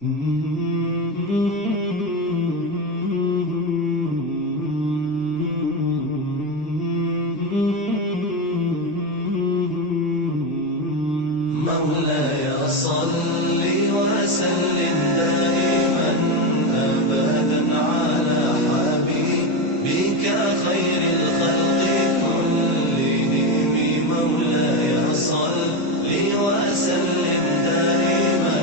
مولاي صل وسلم دائما أبدا على حبيبك خير الخلق كلهم. مولاي صل وسلم دائما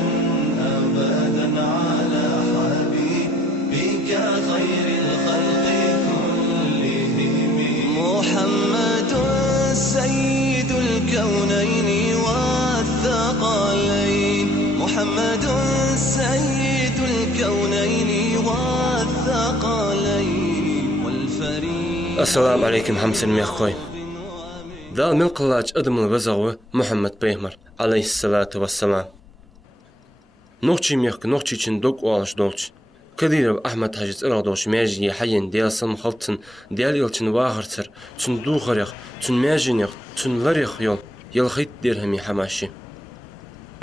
أبدا على حبيبك خير الخلق كلهم. محمد سيد الكونين والثقلين، محمد سيد الكونين والثقلين والفريق. السلام عليكم حمسن ميخوي. ذا من قلاج أدم الغزاوة محمد بيهمر عليه الصلاة والسلام. نوخشي ميخك نوخشي چن دوك والش دوخش. كدير أحمد حاجز إرادوش ماجي حين ديالسن خلطن ديال يلچن واغرتر چن دوغريخ چن ماجينيخ چن لريخ يول يلخيت ديرهمي حماشي.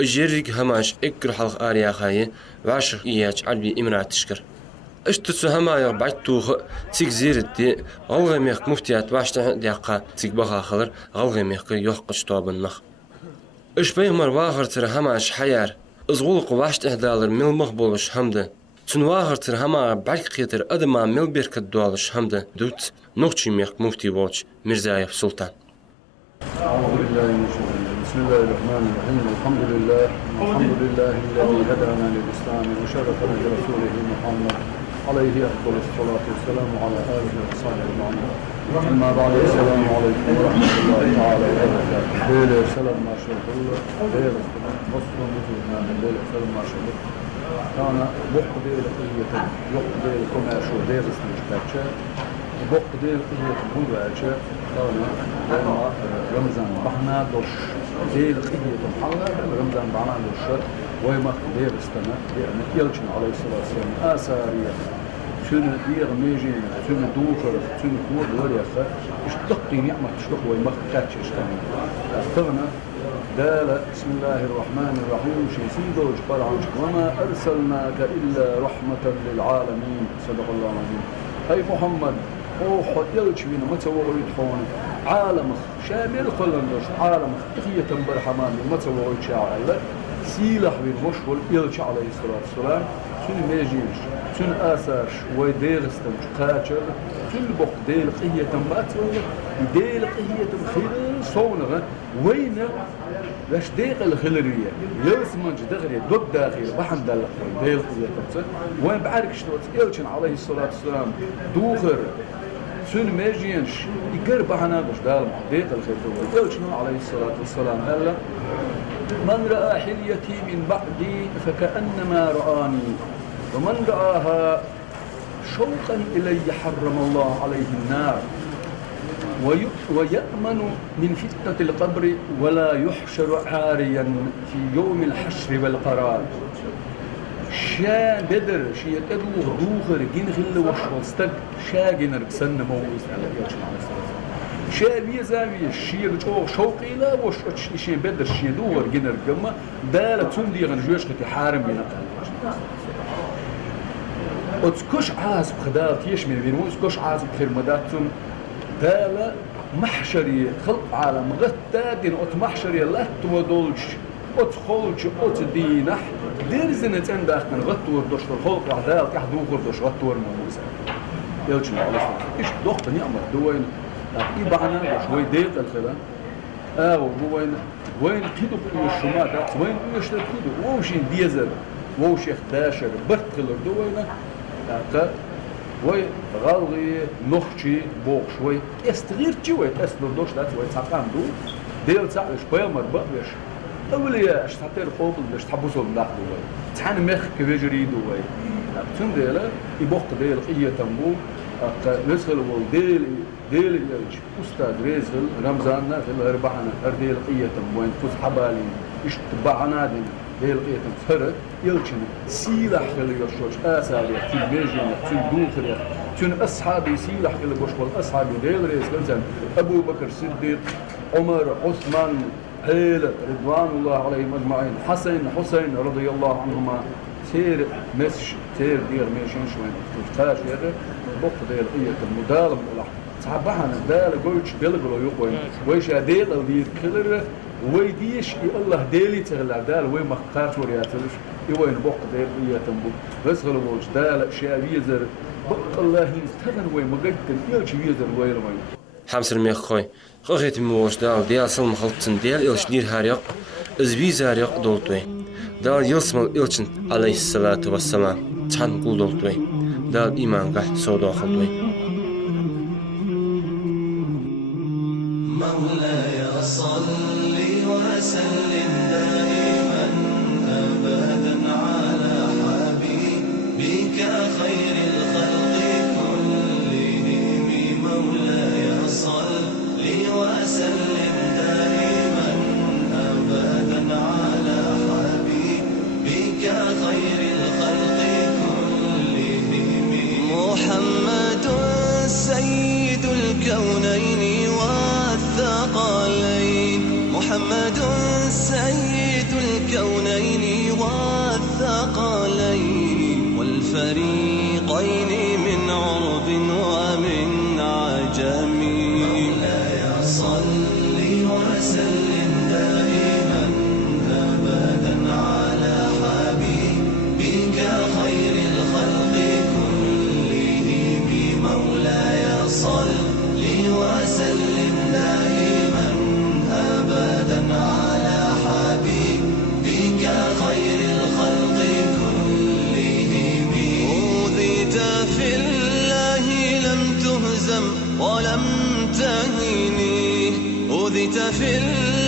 جيريك هماش اكر حلق آريا خاية وعشر إياج عربي إمرات تشكر. اشتسو همايا بعد توخ تيك زيرت دي غلغي ميخ مفتيات واشتا ديقا تيك بخا خلر غلغي ميخ يوحقش طواب النخ. اش بيهمر واغرتر هماش حيار ازغولق واشت اهدالر ميل مقبولش همده تن واغرتر هما بعد قيتر ادما ميل بيركت دوالش همده دوت نوخشي ميخ مفتي ووش مرزايف سلطان. أعوذ بالله من الشيطان الرجيم. بسم الله الرحمن الرحيم. الحمد لله الذي هدانا للإسلام وشرفنا برسوله محمد عليه أفضل الصلاة والسلام وعلى آله وصحبه أجمعين. أما بعد، السلام عليكم ورحمة الله تعالى وبركاته. ليلة سلام ما شاء الله، ليلة مصر نزولنا من ليلة سلام ما شاء الله. كان بقدر قضية يقدر كماشو ديرس نشتاكشة بقدر قضية بوباشة. كان رمضان بحنا دوش ديل قضية محلة رمضان بحنا دوش ويما دير استمع يعني يلشن عليه الصلاة والسلام آثارية شنو دير ميجين شنو دوخر شنو كود وريخة اشتقي نعمة تشتق ويما قاتش اشتمع اخترنا قال بسم الله الرحمن الرحيم شي سيدوش قرعنش وما أرسلناك إلا رحمة للعالمين. صدق الله العظيم. أي محمد أوحد يلشوين متوغ يدخون عالمخ شامل قلندوش عالمخ إخية برحمان متوغ يتشاعر سيلح بين مشغل يلش عليه الصلاة والسلام شن ميجيش شن آساش ويديرستن قاتشر شن بق ديل قهية ماتوغ ديل قهية خير صونغ وين لاش ديق الخلرية يلسمنج دغري ضد داخل بحن دلق ديل قهية وين بعرك شنو يلشن عليه الصلاة والسلام دوخر شن ميجينش يقرب عنادش دال ديق الخير يلشن عليه الصلاة والسلام هلا من رأى حليتي من بعدي فكأنما رآني ومن رآها شوقا إلي حرم الله عليه النار ويأمن من فتنة القبر ولا يحشر عاريا في يوم الحشر والقرار. شا بدر شي تدوغ دوغر جين خل وشوستك شا جنر بسن موز على يوشن عليه الصلاة شا ميزاوي الشيء بتوع شوقي لا وش شيء بدر شيء دوغر جنر جمة دالة تندي غنجوش كتي حارم بينك أتكش عاز بخدال تيش من بينو أتكش عاز بخير مداتهم دالة محشري خلق عالم غتادين أت محشري لا تودولش أتخلش أتدينح درزنة عندك من غتور دوش الخلق عدال كحدوغر دوش غتور موسى يلجن على الصلاة إيش ضغط نعمة دوين إبعنا شوي ديق الخلا وين كيدو كل الشماتات وين يشتري كيدو ووشين ديزر ووش 11 برتغلر دوينه وين غالغي نخشي بوق شوي استغير شوي تسلر دوش ده شوي ساقان دو ديل ساق شوي مربع بيش أولية أشتغل خوف اللي تحبسوا بالله دوي تحن مخ كبيجري دوي تون ديله يبوق ديل قية تنبو رزقل والديل ديل يلج أستاذ رزقل رمضاننا في الغربحنا أرديل قية وين فوز حبالي اشتبعنا دين ديل قية فرد يلجن سيلح خلي يشوش آسالي تون بيجين تون دوخري تون أصحابي سيلح خلي يشوش والأصحابي ديل رزقل زين أبو بكر صديق عمر عثمان حيلة رضوان الله عليهم أجمعين حسين رضي الله عنهما تير مسش تير دير ميشين شوين تفتاش يده بوق دير إيه المدال ملح صحبحنا دال قويش دلقلو يقوين ويش ديل أو دير كلر ويديش الله ديلي تغلع دال وين مختارش ورياتلش يوين بوق دير إيه تنبو غسغل وش دال شابيزر بق الله يستغن وين مقدم يلش بيزر وين وين حمسر ميخ خوي خخيت موش دال ديال سلم خلطن ديال إلش دير هاريق إزبي زاريق دولتوي دال يلسمل إلشن عليه الصلاة والسلام تحن قول دولتوي دال إيمان قح سودا خلطوي مولاي صل وسلم دائما أبدا على حبيبك خير الخلق كلهم مولاي صل وسلم دائما أبدا على حبيبك خير الخلق كلهم محمد سيد الكونين والثقلين محمد سيد الكونين والثقلين والفريقين من عرب ومن عجم مولاي صل وسلم دائما أبدا على حبيبك خير الخلق كلهم مولاي صل وسلم دائما أبدا على حبيبك خير الخلق كلهم أوذيت في الله لم تهزم ولم تهني أوذيت في الله